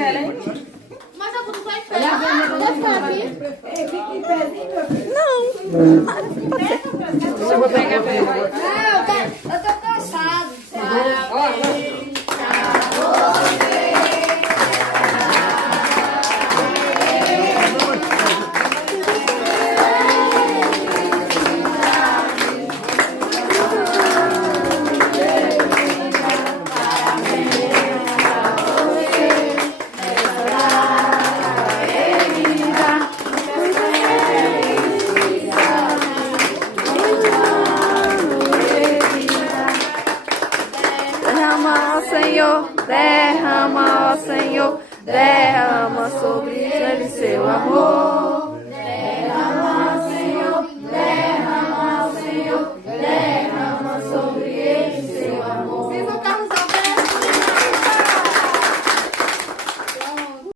ela, hein? Mas a tudo tá em pé. Pode ficar aqui. Fica em pezinho, meu filho. Eu vou pegar pra ele. Não, eu tô cansado. Derrama, ó Senhor, derrama, ó Senhor, derrama sobre ele seu amor.